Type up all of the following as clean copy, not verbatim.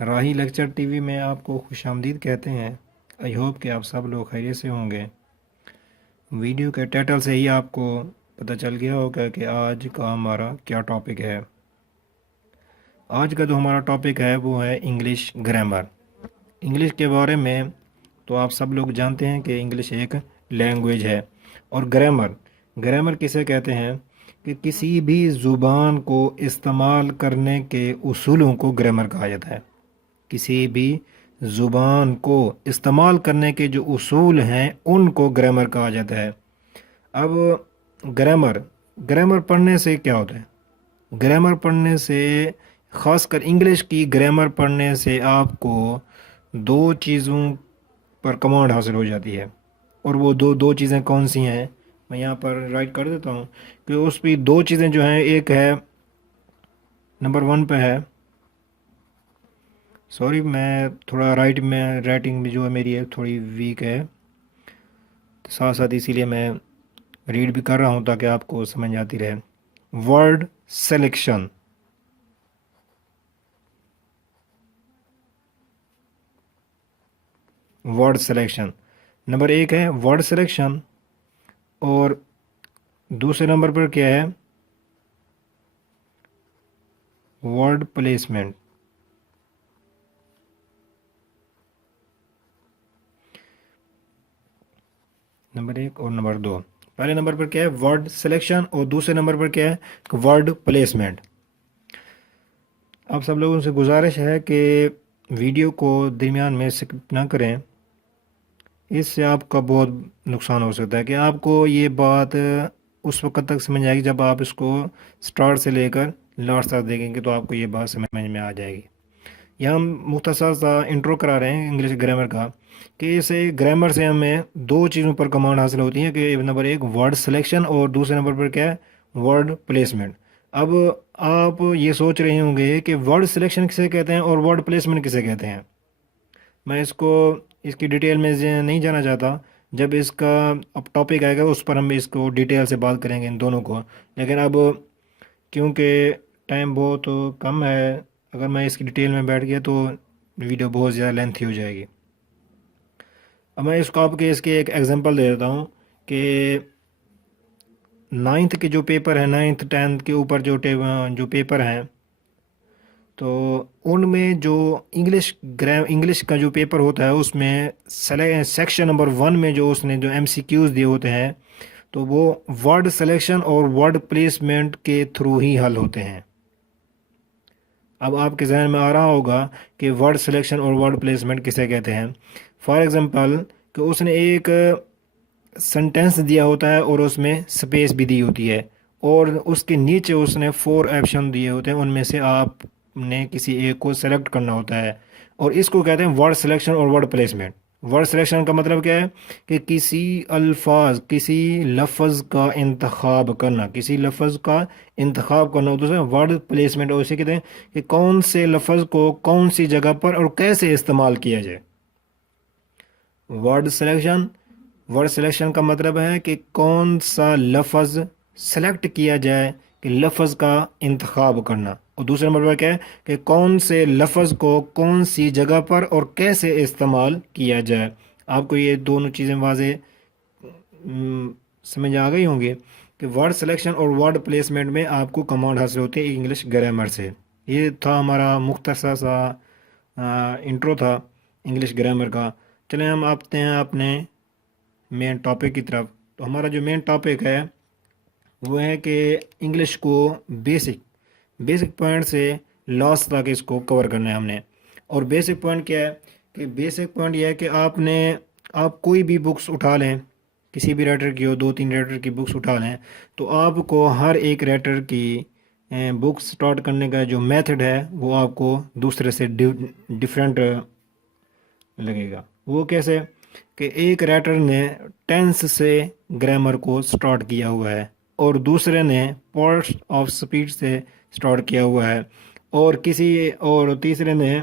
राही lecture TV में आपको खुशामदीद कहते हैं। आई होप कि आप सब लोग खैरियत से होंगे। वीडियो के टाइटल से ही आपको पता चल गया होगा कि आज का हमारा क्या टॉपिक है। आज का जो हमारा टॉपिक है वो है इंग्लिश ग्रामर। इंग्लिश के बारे में तो आप सब लोग जानते हैं कि इंग्लिश एक लैंग्वेज है। और ग्रामर, ग्रामर किसे कहते हैं कि किसी भी ज़ुबान को इस्तेमाल करने के उसूलों को ग्रामर कहा जाता है। किसी भी ज़ुबान को इस्तेमाल करने के जो उसूल हैं उनको ग्रामर कहा जाता है। अब ग्रामर ग्रामर पढ़ने से क्या होता है? ग्रामर पढ़ने से, ख़ासकर इंग्लिश की ग्रामर पढ़ने से आपको दो चीज़ों पर कमांड हासिल हो जाती है। और वो दो दो चीज़ें कौन सी हैं, मैं यहाँ पर राइट कर देता हूँ कि उस भी दो चीज़ें जो हैं, एक है नंबर वन पे है, सॉरी मैं थोड़ा राइटिंग में जो है मेरी है थोड़ी वीक है, तो साथ साथ इसीलिए मैं रीड भी कर रहा हूँ ताकि आपको समझ आती रहे। Word selection, word selection number एक है वर्ड सिलेक्शन। और दूसरे नंबर पर क्या है? Word placement. नंबर एक और नंबर दो। पहले नंबर पर क्या है? Word selection. और दूसरे नंबर पर क्या है? Word placement. आप सब लोगों से गुजारिश है कि वीडियो को दरमियान में स्किप ना करें। इससे आपका बहुत नुकसान हो सकता है कि आपको ये बात उस वक्त तक समझ आएगी जब आप इसको स्टार्ट से लेकर लास्ट तक देखेंगे, तो आपको ये बात समझ में आ जाएगी। यहाँ हम मुख्तसर सा इंट्रो करा रहे हैं इंग्लिश ग्रामर का, कि इसे ग्रामर से हमें दो चीज़ों पर कमांड हासिल होती है कि नंबर एक वर्ड सिलेक्शन और दूसरे नंबर पर क्या है? Word placement. अब आप ये सोच रहे होंगे कि वर्ड सिलेक्शन किसे कहते हैं और वर्ड प्लेसमेंट किसे कहते हैं। मैं इसको इसकी डिटेल में नहीं जाना चाहता। जब इसका अब टॉपिक आएगा उस पर हम इसको डिटेल से बात करेंगे इन दोनों को। लेकिन अब क्योंकि टाइम बहुत कम है, अगर मैं इसकी डिटेल में बैठ गया तो वीडियो बहुत ज़्यादा लेंथी हो जाएगी। अब मैं इसको आपके इसके एक एग्जांपल दे देता हूँ कि नाइन्थ के जो पेपर हैं, नाइन्थ टेंथ के ऊपर जो पेपर हैं, तो उनमें जो इंग्लिश का जो पेपर होता है उसमें सेक्शन नंबर वन में जो उसने जो एमसीक्यूज़ दिए होते हैं, तो वो वर्ड सिलेक्शन और वर्ड प्लेसमेंट के थ्रू ही हल होते हैं। अब आपके जहन में आ रहा होगा कि वर्ड सिलेक्शन और वर्ड प्लेसमेंट किसे कहते हैं। फॉर एग्ज़ाम्पल कि उसने एक सेंटेंस दिया होता है और उसमें स्पेस भी दी होती है, और उसके नीचे उसने फोर ऑप्शन दिए होते हैं, उनमें से आपने किसी एक को सेलेक्ट करना होता है। और इसको कहते हैं वर्ड सिलेक्शन और वर्ड प्लेसमेंट। वर्ड सिलेक्शन का मतलब क्या है कि किसी लफ्ज़ का इंतखाब करना, किसी लफ्ज़ का इंतखाब करना। दूसरा वर्ड प्लेसमेंट, और इसे कहते हैं कि कौन से लफ्ज़ को कौन सी जगह पर और कैसे इस्तेमाल किया जाए। वर्ड सिलेक्शन, वर्ड सिलेक्शन का मतलब है कि कौन सा लफ्ज़ सेलेक्ट किया जाए, कि लफ्ज़ का इंतखाब करना। और दूसरे नंबर पर क्या है कि कौन से लफ्ज़ को कौन सी जगह पर और कैसे इस्तेमाल किया जाए। आपको ये दोनों चीज़ें वाज़े समझ आ गई होंगी कि वर्ड सिलेक्शन और वर्ड प्लेसमेंट में आपको कमांड हासिल होती है इंग्लिश ग्रामर से। ये था हमारा मुख्तसर सा इंट्रो था इंग्लिश ग्रामर का। चलें हम आते हैं अपने मेन टॉपिक की तरफ। तो हमारा जो मेन टॉपिक है वो है कि इंग्लिश को बेसिक बेसिक पॉइंट से लास्ट तक इसको कवर करना है हमने। और बेसिक पॉइंट क्या है? कि बेसिक पॉइंट यह है कि आप कोई भी बुक्स उठा लें, किसी भी राइटर की हो, दो तीन राइटर की बुक्स उठा लें, तो आपको हर एक राइटर की बुक्स स्टार्ट करने का जो मेथड है वो आपको दूसरे से डिफरेंट लगेगा। वो कैसे? कि एक राइटर ने टेंस से ग्रामर को स्टार्ट किया हुआ है, और दूसरे ने पार्ट्स ऑफ स्पीच से स्टार्ट किया हुआ है, और तीसरे ने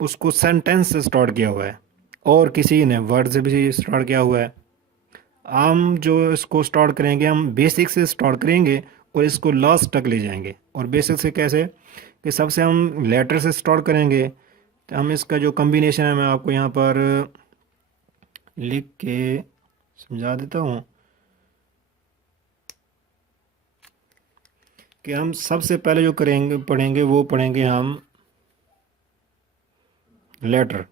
उसको सेंटेंस से स्टार्ट किया हुआ है, और किसी ने वर्ड से भी स्टार्ट किया हुआ है। हम जो इसको स्टार्ट करेंगे, हम बेसिक से स्टार्ट करेंगे और इसको लास्ट तक ले जाएंगे। और बेसिक से कैसे? कि सबसे हम लेटर से स्टार्ट करेंगे। तो हम इसका जो कम्बिनेशन है मैं आपको यहाँ पर लिख के समझा देता हूँ कि हम सबसे पहले जो करेंगे पढ़ेंगे वो पढ़ेंगे हम लेटर।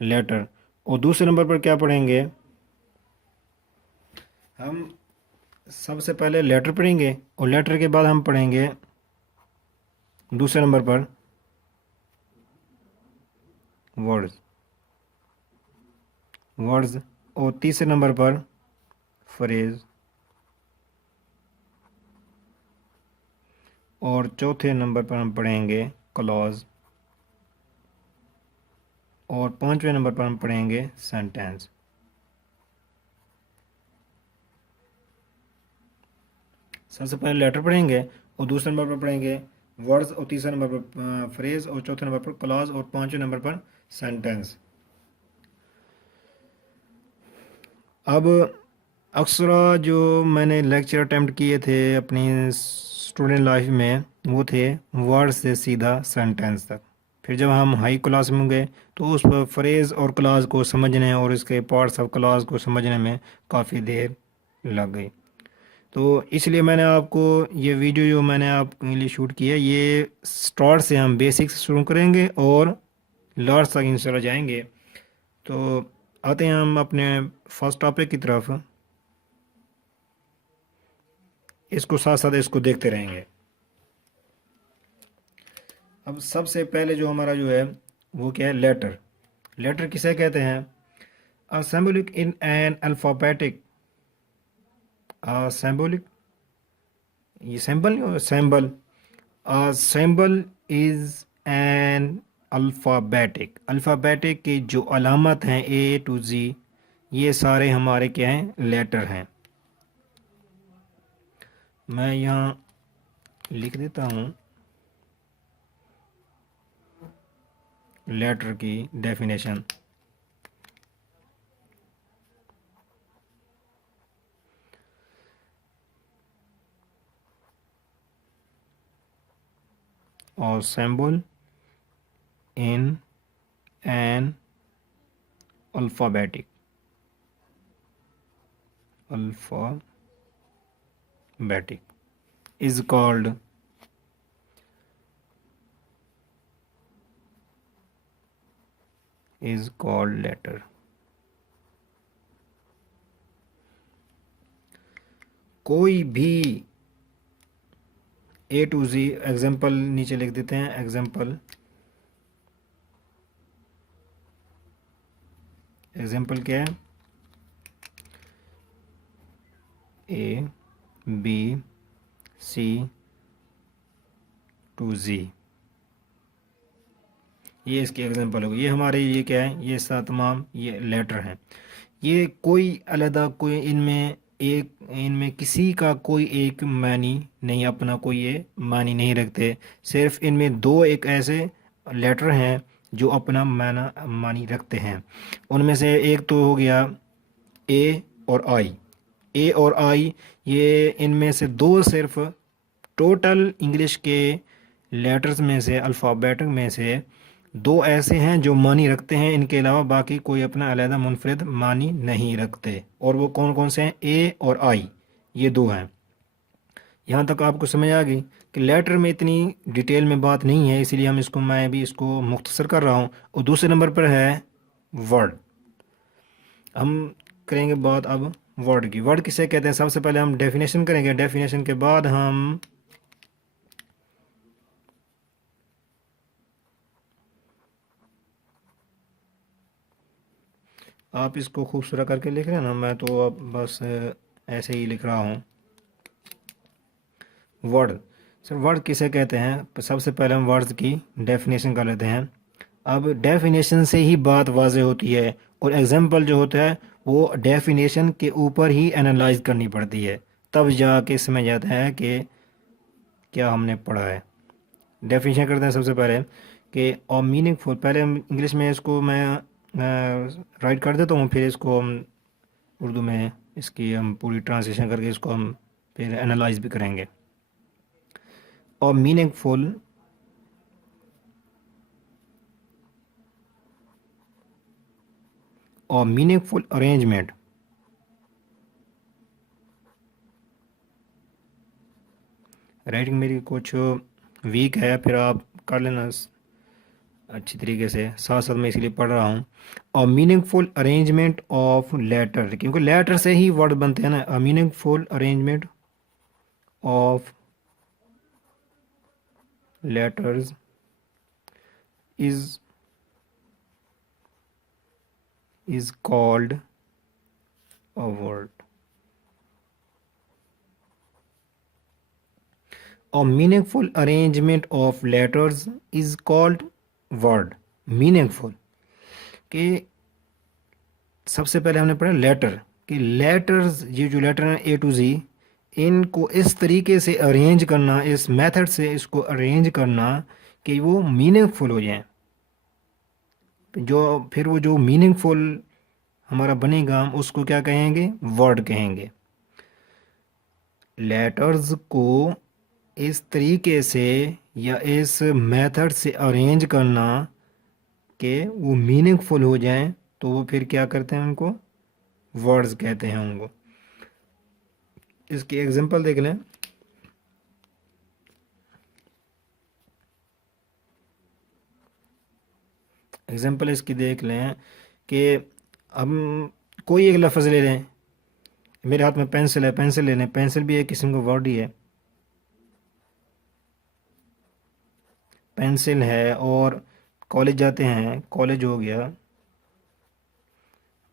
लेटर और दूसरे नंबर पर क्या पढ़ेंगे, हम सबसे पहले लेटर पढ़ेंगे और लेटर के बाद हम पढ़ेंगे दूसरे नंबर पर वर्ड्स। वर्ड्स और तीसरे नंबर पर फ्रेज और चौथे नंबर पर हम पढ़ेंगे क्लॉज और पांचवें नंबर पर हम पढ़ेंगे सेंटेंस। सबसे पहले लेटर पढ़ेंगे और दूसरे नंबर पर पढ़ेंगे वर्ड्स और तीसरे नंबर पर फ्रेज और चौथे नंबर पर क्लॉज और पांचवें नंबर पर सेंटेंस। अब अक्सर जो मैंने लेक्चर अटेम्प्ट किए थे अपनी स्टूडेंट लाइफ में वो थे वर्ड से सीधा सेंटेंस तक। फिर जब हम हाई क्लास में गए तो उस पर फ्रेज और क्लास को समझने और इसके पार्ट्स ऑफ क्लास को समझने में काफ़ी देर लग गई। तो इसलिए मैंने आपको ये वीडियो जो मैंने आपके लिए शूट किया ये स्टार्ट से हम बेसिक से शुरू करेंगे और लास्ट तक इंशाल्लाह जाएंगे। तो आते हैं हम अपने फर्स्ट टॉपिक की तरफ। इसको साथ साथ इसको देखते रहेंगे। अब सबसे पहले जो हमारा जो है वो क्या है, लेटर। लेटर किसे कहते हैं, अ symbolic in an alphabetic. Symbolic, ये सिंबल नहीं होता, symbol. Symbol is an alphabetic. Alphabetic की जो अलामत हैं ए टू जी, ये सारे हमारे क्या हैं, लेटर हैं। मैं यहाँ लिख देता हूँ लेटर की डेफिनेशन। और symbol in an alphabetic is called letter। कोई भी ए टू जी, एग्जाम्पल नीचे लिख देते हैं, एग्जाम्पल क्या है, ए बी सी टू जी, ये इसकी एग्जांपल होगी। ये हमारे ये क्या है, ये तमाम ये लेटर हैं। ये कोई अलग कोई इनमें किसी का कोई एक मानी नहीं, अपना कोई ये मानी नहीं रखते। सिर्फ इनमें दो एक ऐसे लेटर हैं जो अपना मानी रखते हैं। उनमें से एक तो हो गया ए और आई। ए और आई, ये इनमें से दो सिर्फ टोटल इंग्लिश के लेटर्स में से, अल्फ़ाबेटिक में से दो ऐसे हैं जो मानी रखते हैं। इनके अलावा बाकी कोई अपना अलहदा मुनफरिद मानी नहीं रखते। और वो कौन कौन से हैं, ए और आई, ये दो हैं। यहाँ तक आपको समझ आ गई कि लेटर में इतनी डिटेल में बात नहीं है, इसीलिए मैं भी इसको मुख्तसर कर रहा हूँ। और दूसरे नंबर पर है वर्ड। हम करेंगे बात अब वर्ड की। वर्ड किसे कहते हैं, सबसे पहले हम डेफिनेशन करेंगे। डेफिनेशन के बाद हम आप इसको खूबसूरत करके लिख रहे हैं ना, मैं तो अब बस ऐसे ही लिख रहा हूँ। वर्ड, सर वर्ड किसे कहते हैं, सबसे पहले हम वर्ड्स की डेफिनेशन कर लेते हैं। अब डेफिनेशन से ही बात वाज़ेह होती है और एग्जाम्पल जो होता है वो डेफिनेशन के ऊपर ही एनालाइज करनी पड़ती है, तब जाके समझ आता है कि क्या हमने पढ़ा है। डेफिनेशन करते हैं सबसे पहले कि और मीनिंगफुल, पहले हम इंग्लिश में इसको मैं राइट कर देता हूँ, फिर इसको हम उर्दू में इसकी हम पूरी ट्रांसलेशन करके इसको हम फिर एनालाइज भी करेंगे। और मीनिंगफुल अरेंजमेंट, राइटिंग मेरी कुछ वीक है, फिर आप कर लेना अच्छी तरीके से, साथ साथ मैं इसलिए पढ़ रहा हूँ। और मीनिंगफुल अरेंजमेंट ऑफ लेटर, क्योंकि लेटर से ही वर्ड बनते हैं ना। A meaningful arrangement of letters is called a word. और meaningful arrangement of letters is called word. Meaningful कि सबसे पहले हमने पढ़ा लेटर, कि लेटर्स, ये जो लेटर हैं ए टू जी, इनको इस तरीके से अरेंज करना, इस मेथड से इसको अरेंज करना कि वो मीनिंगफुल हो जाएं। जो फिर वो जो मीनिंगफुल हमारा बनेगा, हम उसको क्या कहेंगे? वर्ड कहेंगे। लेटर्स को इस तरीके से या इस मेथड से अरेंज करना कि वो मीनिंगफुल हो जाएं, तो वो फिर क्या करते हैं? उनको वर्ड्स कहते हैं उनको। इसकी एग्जांपल देख लें। एग्जांपल इसकी देख लें कि हम कोई एक लफ्ज़ ले लें। मेरे हाथ में पेंसिल है, पेंसिल ले लें। पेंसिल भी एक किस्म का वर्ड ही है। पेंसिल है, और कॉलेज जाते हैं, कॉलेज हो गया।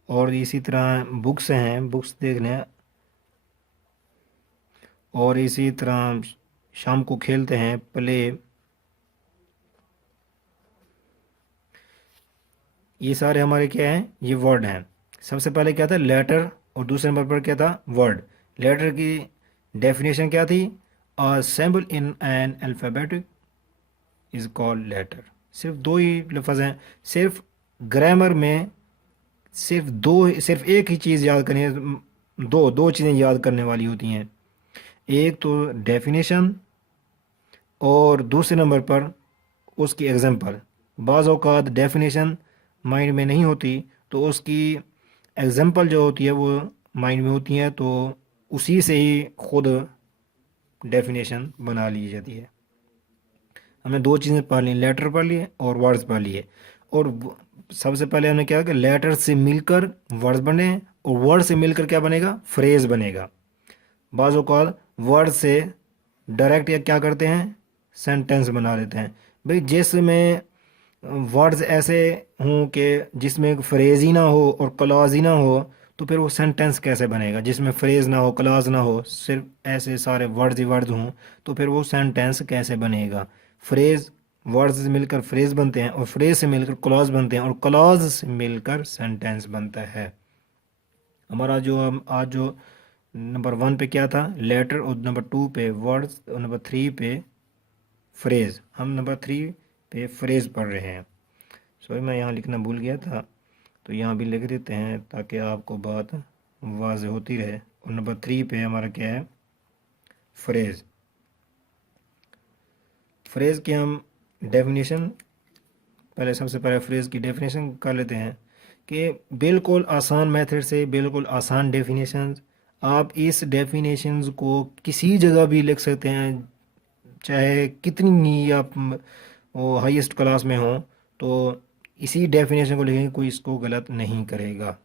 और इसी तरह बुक्स हैं, बुक्स देख लें। और इसी तरह शाम को खेलते हैं, प्ले। ये सारे हमारे क्या हैं? ये वर्ड हैं। सबसे पहले क्या था? लेटर। और दूसरे नंबर पर क्या था? वर्ड। लेटर की डेफिनेशन क्या थी? A symbol in an alphabetic is called letter. सिर्फ दो ही लफ्ज़ हैं। सिर्फ ग्रामर में सिर्फ एक ही चीज़ याद करनी है। दो दो चीज़ें याद करने वाली होती हैं। एक तो डेफिनेशन, और दूसरे नंबर पर उसकी एग्जांपल। बाज़ औक़ात डेफिनेशन माइंड में नहीं होती, तो उसकी एग्जांपल जो होती है वो माइंड में होती है, तो उसी से ही खुद डेफिनेशन बना ली जाती है। हमने दो चीज़ें पढ़ ली, लेटर पढ़ लिए और वर्ड्स पढ़ लिए। और सबसे पहले हमने क्या कि लेटर से मिलकर वर्ड्स बने, और वर्ड से मिलकर क्या बनेगा? फ्रेज बनेगा। बाज़ औक़ात वर्ड से डायरेक्ट या क्या करते हैं? सेंटेंस बना देते हैं। भाई जिसमें वर्ड्स ऐसे हों कि जिसमें फ्रेज ही ना हो और क्लॉज ही ना हो, तो फिर वो सेंटेंस कैसे बनेगा? जिसमें फ्रेज ना हो, क्लॉज ना हो, सिर्फ ऐसे सारे वर्ड्स ही वर्ड्स हों, तो फिर वो सेंटेंस कैसे बनेगा? फ्रेज, वर्ड्स से मिलकर फ्रेज बनते हैं, और फ्रेज से मिलकर क्लॉज बनते हैं, और क्लॉज से मिलकर सेंटेंस बनता है। हमारा जो आज जो नंबर 1 पे क्या था? लेटर। और नंबर 2 पे वर्ड्स। और नंबर 3 पे फ्रेज। हम नंबर 3 पे फ्रेज पढ़ रहे हैं। सॉरी, मैं यहाँ लिखना भूल गया था, तो यहाँ भी लिख देते हैं ताकि आपको बात वाज़ेह होती रहे। और नंबर 3 पे हमारा क्या है? फ्रेज। फ्रेज की हम डेफिनेशन, पहले सबसे पहले फ्रेज की डेफिनेशन कर लेते हैं कि बिल्कुल आसान मेथड से, बिल्कुल आसान डेफिनेशन। आप इस डेफिनेशंस को किसी जगह भी लिख सकते हैं, चाहे कितनी ही आप वो हाईएस्ट क्लास में हो, तो इसी डेफिनेशन को लिखेंगे, कोई इसको गलत नहीं करेगा।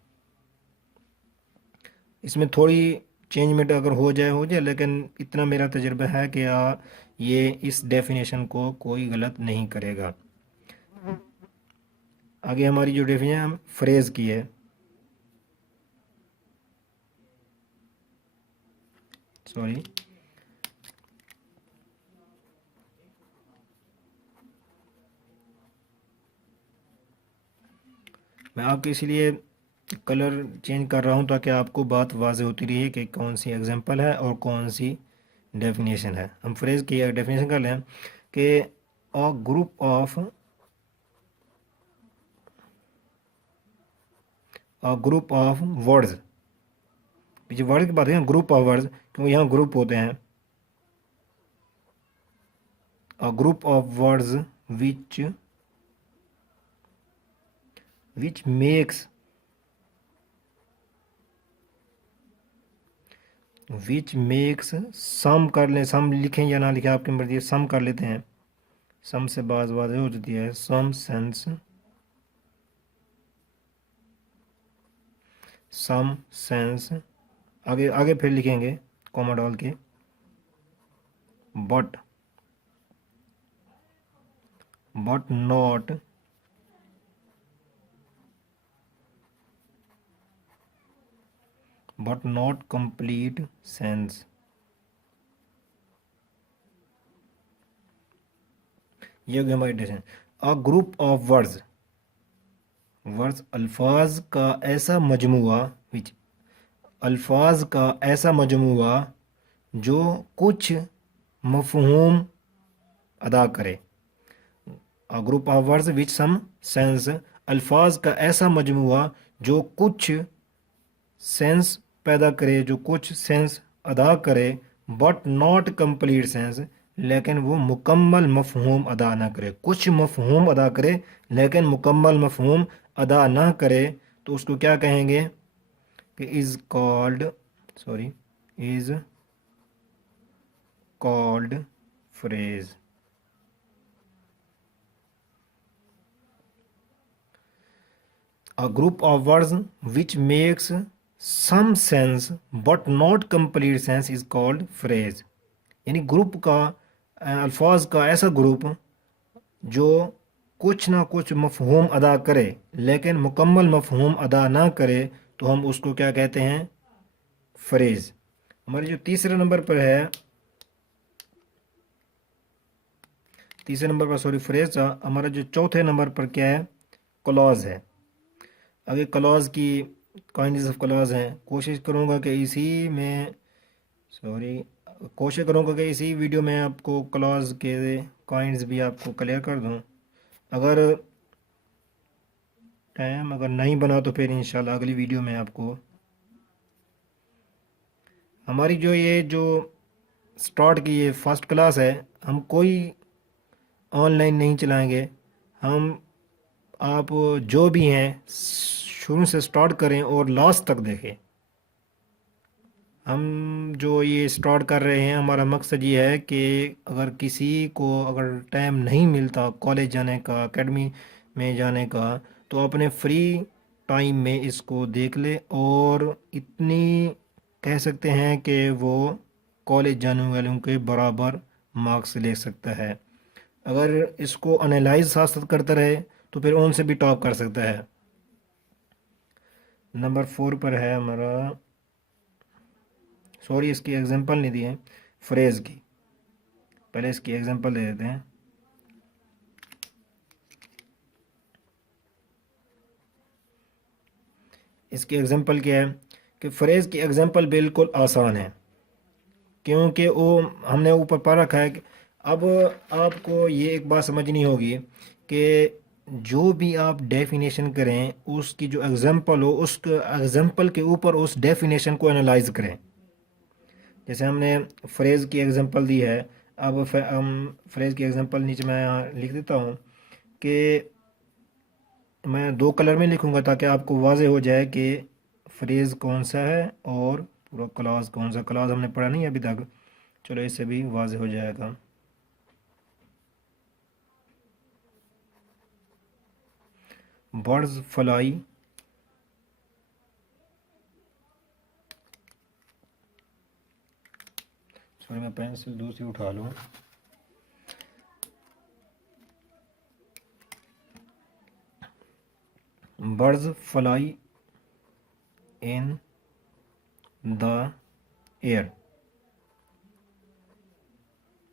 इसमें थोड़ी चेंजमेंट अगर हो जाए, लेकिन इतना मेरा तजुर्बा है कि ये इस डेफिनेशन को कोई गलत नहीं करेगा। आगे हमारी जो डेफिनेशन हम फ्रेज की है, सॉरी, मैं आपके इसीलिए कलर चेंज कर रहा हूँ ताकि आपको बात वाज़ेह होती रही कि कौन सी एग्जांपल है और कौन सी डेफिनेशन है। हम फ्रेज की डेफिनेशन कर लें कि अ ग्रुप ऑफ वर्ड्स पीछे वर्ड की बात है, ग्रुप ऑफ वर्ड्स, क्योंकि यहाँ ग्रुप होते हैं। A group of words which which makes which makes some कर लें, सम लिखें या ना लिखें आपकी मर्जी है, सम कर लेते हैं। सम से बाज बाज हो जाती है, सम सेंस, सम सेंस, आगे आगे फिर लिखेंगे कॉमा डाल के, बट नॉट कंप्लीट सेंस। ये हो गया हमारी definition. A group of words, words अल्फाज का ऐसा मजमुआ, विच अल्फाज का ऐसा मजमुआ जो कुछ मफहूम अदा करे। A group of words which some sense, अल्फाज का ऐसा मजमुआ जो कुछ सेंस पैदा करे, जो कुछ सेंस अदा करे, बट नॉट कंप्लीट सेंस, लेकिन वो मुकम्मल मफहूम अदा ना करे। कुछ मफहूम अदा करे लेकिन मुकम्मल मफहूम अदा ना करे, तो उसको क्या कहेंगे कि is called, sorry, is called phrase. A group of words which makes some sense but not complete sense is called phrase। यानी ग्रुप का, अल्फाज का ऐसा ग्रुप जो कुछ ना कुछ मफहूम अदा करे लेकिन मुकम्मल मफहूम अदा ना करे, तो हम उसको क्या कहते हैं, फ्रेज। हमारे जो तीसरे नंबर पर है, तीसरे नंबर पर सॉरी फ्रेज था, हमारा जो चौथे नंबर पर क्या है, क्लॉज है। आगे क्लॉज की काइंड्स ऑफ क्लॉज हैं, कोशिश करूँगा कि इसी में, सॉरी, कोशिश करूँगा कि इसी वीडियो में आपको क्लॉज के काइंड्स भी आपको क्लियर कर दूँ। अगर टाइम अगर नहीं बना तो फिर इंशाल्लाह अगली वीडियो में आपको, हमारी जो ये जो स्टार्ट की ये फर्स्ट क्लास है, हम कोई ऑनलाइन नहीं चलाएंगे। हम, आप जो भी हैं शुरू से स्टार्ट करें और लास्ट तक देखें। हम जो ये स्टार्ट कर रहे हैं, हमारा मकसद ये है कि अगर किसी को अगर टाइम नहीं मिलता कॉलेज जाने का, एकेडमी में जाने का, तो अपने फ्री टाइम में इसको देख ले और इतनी कह सकते हैं कि वो कॉलेज जाने वालों के बराबर मार्क्स ले सकता है। अगर इसको एनालाइज साथ साथ करता रहे तो फिर उनसे भी टॉप कर सकता है। नंबर 4 पर है हमारा, सॉरी इसकी एग्जांपल नहीं दी है फ्रेज की, पहले इसकी एग्जांपल दे देते हैं। इसकी एग्जांपल क्या है कि फ्रेज की एग्जांपल बिल्कुल आसान है, क्योंकि वो हमने ऊपर पढ़ रखा है अब आपको ये एक बात समझनी होगी कि जो भी आप डेफिनेशन करें उसकी जो एग्जांपल हो, उस एग्जांपल के ऊपर उस डेफिनेशन को एनालाइज करें। जैसे हमने फ्रेज़ की एग्जांपल दी है, अब हम फ्रेज़ की एग्जांपल नीचे मैं यहाँ लिख देता हूँ कि मैं दो कलर में लिखूँगा ताकि आपको वाज़े हो जाए कि फ्रेज़ कौन सा है और पूरा क्लॉज कौन सा। क्लॉज हमने पढ़ा नहीं अभी तक, चलो इससे भी वाज़े हो जाएगा। बर्ड्स फ्लाई सॉरी मैं पेंसिल दूसरी उठा लूँ। Birds fly in the air,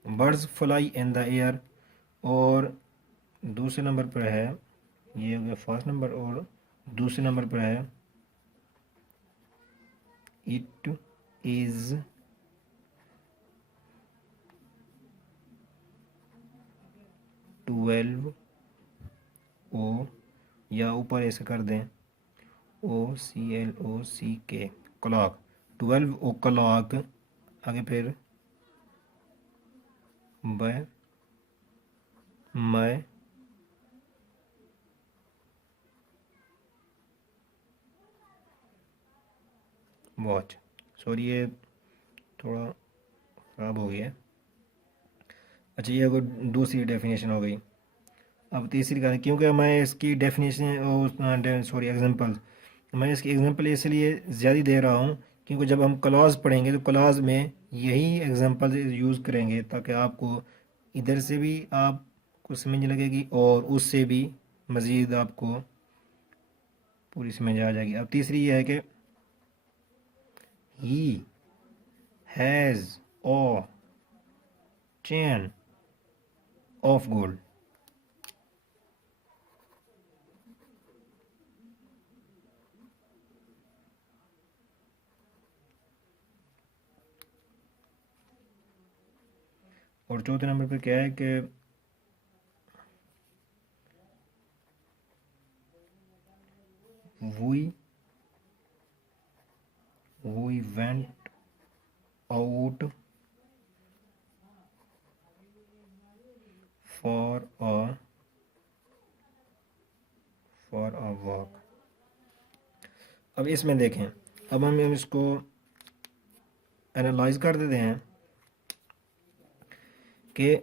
birds fly in the air. और दूसरे नंबर पर है, ये हो गया फर्स्ट नंबर, और दूसरे नंबर पर है इट इज़ ट्वेल्व ओ, या ऊपर ऐसे कर दें OCLOCK, क्लॉक, 12 o'clock, आगे फिर बाय माई वॉच। सॉरी ये थोड़ा ख़राब हो गया है। अच्छा ये कोई दूसरी डेफिनेशन हो गई। अब तीसरी का, क्योंकि मैं इसकी डेफिनेशन सॉरी एग्जांपल, मैं इसकी एग्जांपल इसलिए ज़्यादा दे रहा हूँ क्योंकि जब हम क्लॉज पढ़ेंगे तो क्लॉज में यही एग्जांपल यूज़ करेंगे ताकि आपको इधर से भी आपको समझ लगेगी और उससे भी मज़ीद आपको पूरी समझ आ जाएगी। अब तीसरी ये है कि he has a chain of gold. और चौथे नंबर पे क्या है कि we went out for a walk. अब इसमें देखें, अब हम इसको एनालाइज कर देते हैं कि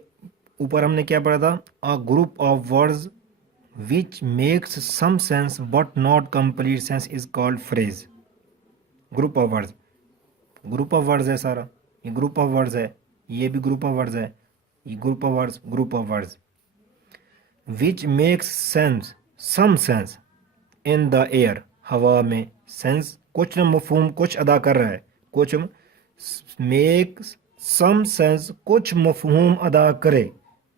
ऊपर हमने क्या पढ़ा था, a group of words which makes some sense but not complete sense is called phrase. Group of words है सारा, ये ग्रुप ऑफ वर्ड्स है, ये भी ग्रुप ऑफ वर्ड्स है, ये group of words which makes sense some sense in the air, हवा में सेंस कुछ न मफहूम कुछ अदा कर रहा है, कुछ मेक सम सेंस कुछ मफहूम अदा करे,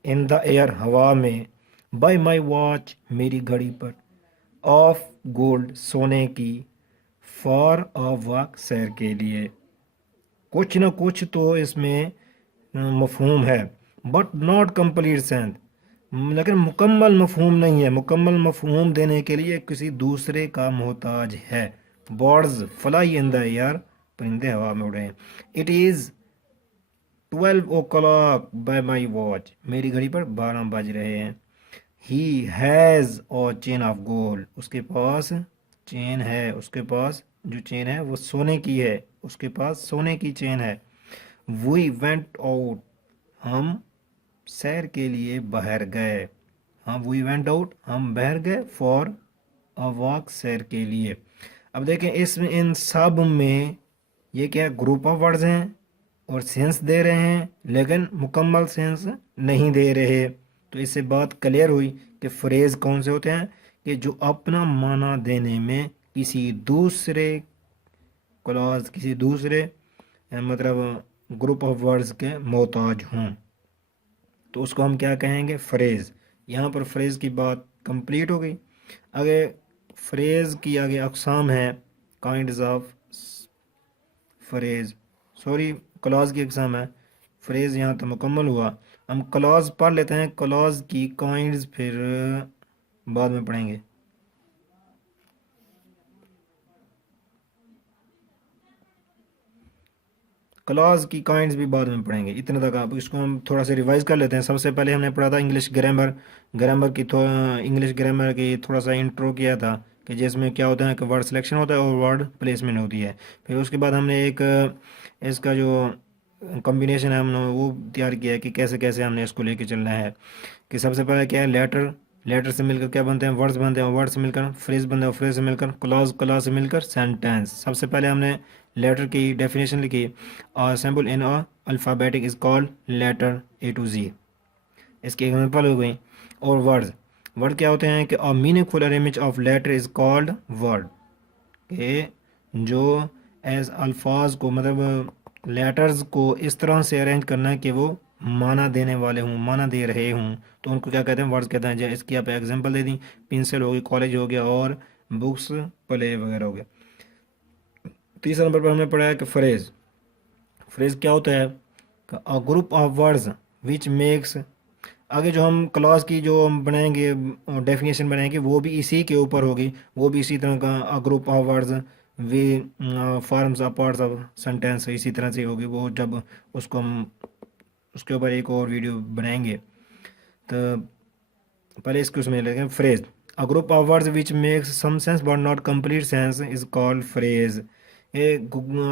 इन द एयर हवा में, बाय माई वॉच मेरी घड़ी पर, ऑफ गोल्ड सोने की, फॉर अ वॉक सैर के लिए। कुछ न कुछ तो इसमें मफहूम है बट नॉट कंप्लीट सेंस, लेकिन मुकम्मल मफहूम नहीं है। मुकम्मल मफहूम देने के लिए किसी दूसरे का मोहताज है। Birds fly in the air, परिंदे हवा में उड़े हैं। It is 12 o'clock bye my watch, मेरी घड़ी पर 12 बज रहे हैं। ही has a chain of gold, उसके पास चेन है, उसके पास जो चेन है वो सोने की है, उसके पास सोने की चेन है। वी वेंट आउट, हम सैर के लिए बाहर गए। हाँ वी वेंट आउट, हम बाहर गए, फॉर अ वॉक सैर के लिए। अब देखें इसमें इन सब में ये क्या ग्रुप ऑफ वर्ड्स हैं और सेंस दे रहे हैं लेकिन मुकम्मल सेंस नहीं दे रहे। तो इससे बात क्लियर हुई कि फ्रेज कौन से होते हैं कि जो अपना माना देने में किसी दूसरे क्लॉज, किसी दूसरे मतलब ग्रुप ऑफ वर्ड्स के मोहताज हों, तो उसको हम क्या कहेंगे, फ्रेज। यहाँ पर फ्रेज की बात कंप्लीट हो गई। आगे फ्रेज की आगे अकसाम है, kinds of phrase, sorry clause की अकसाम है। फ्रेज यहाँ तो मुकम्मल हुआ। हम क्लॉज पढ़ लेते हैं, क्लॉज की काइंड्स फिर बाद में पढ़ेंगे। क्लॉज की काइंड्स भी बाद में पढ़ेंगे। इतने तक आप इसको हम थोड़ा सा रिवाइज कर लेते हैं। सबसे पहले हमने पढ़ा था इंग्लिश ग्रामर, इंग्लिश ग्रामर की थोड़ा सा इंट्रो किया था कि जिसमें क्या होता है कि वर्ड सिलेक्शन होता है और वर्ड प्लेसमेंट होती है। फिर उसके बाद हमने एक इसका जो कॉम्बिनेशन है हमने वो तैयार किया है कि कैसे कैसे हमने इसको लेके चलना है। कि सबसे पहले क्या है, लेटर से मिलकर क्या बनते हैं, वर्ड्स बनते हैं, वर्ड से मिलकर फ्रेज बनते हैं, फ्रेज से मिलकर क्लॉज से मिलकर सेंटेंस। सबसे पहले हमने लेटर की डेफिनेशन लिखी, symbol in alphabetic is called letter A to Z, इसकी एग्जांपल हो गई। और वर्ड क्या होते हैं कि a meaningful arrangement of letter is called word, के जो एज अल्फाज को मतलब लेटर्स को इस तरह से अरेंज करना है कि वो माना देने वाले हों, माना दे रहे हों, तो उनको क्या कहते हैं, वर्ड्स कहते हैं। जैसे इसकी आप एग्जांपल दे दी, पेंसिल हो गई, कॉलेज हो गया और बुक्स प्ले वगैरह हो गया। तीसरा नंबर पर हमने पढ़ा है कि फ्रेज। फ्रेज क्या होता है, अ group of words which makes, आगे जो हम क्लॉज की जो हम बनाएंगे डेफिनेशन बनाएंगे वो भी इसी के ऊपर होगी, वो भी इसी तरह का group of words we forms of parts of sentence इसी तरह से होगी वो, जब उसको हम उसके ऊपर एक और वीडियो बनाएंगे। तो पहले इसको उसमें लेंगे phrase. A group of words which makes some sense but not complete sense is called phrase. ये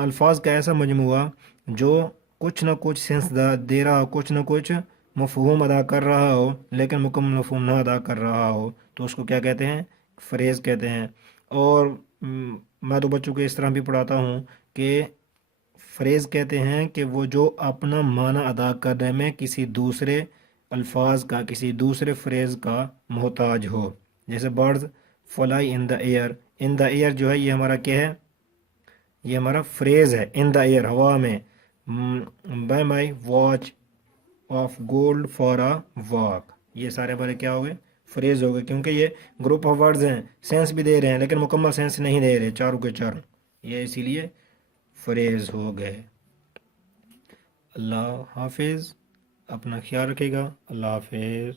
अल्फाज का ऐसा मजमुआ जो कुछ ना कुछ सेंस दे रहा हो, कुछ ना कुछ मफहूम अदा कर रहा हो लेकिन मुकम्मल मफहूम ना अदा कर रहा हो, तो उसको क्या कहते हैं? फ्रेज कहते हैं। और मैं तो बच्चों को इस तरह भी पढ़ाता हूँ कि फ्रेज कहते हैं कि वो जो अपना माना अदा करने में किसी दूसरे अल्फाज का, किसी दूसरे फ्रेज का मोहताज हो। जैसे birds fly in the air. In the air जो है ये हमारा क्या है? ये हमारा फ्रेज है। इन द एयर, हवा में। Bye my watch of gold for a walk, ये सारे हमारे क्या हो गए? फ्रेज हो गए, क्योंकि ये ग्रुप ऑफ वर्ड्स हैं, सेंस भी दे रहे हैं लेकिन मुकम्मल सेंस नहीं दे रहे चारों के चार, ये इसीलिए फ्रेज हो गए। अल्लाह हाफिज़, अपना ख्याल रखिएगा। अल्लाह हाफिज़।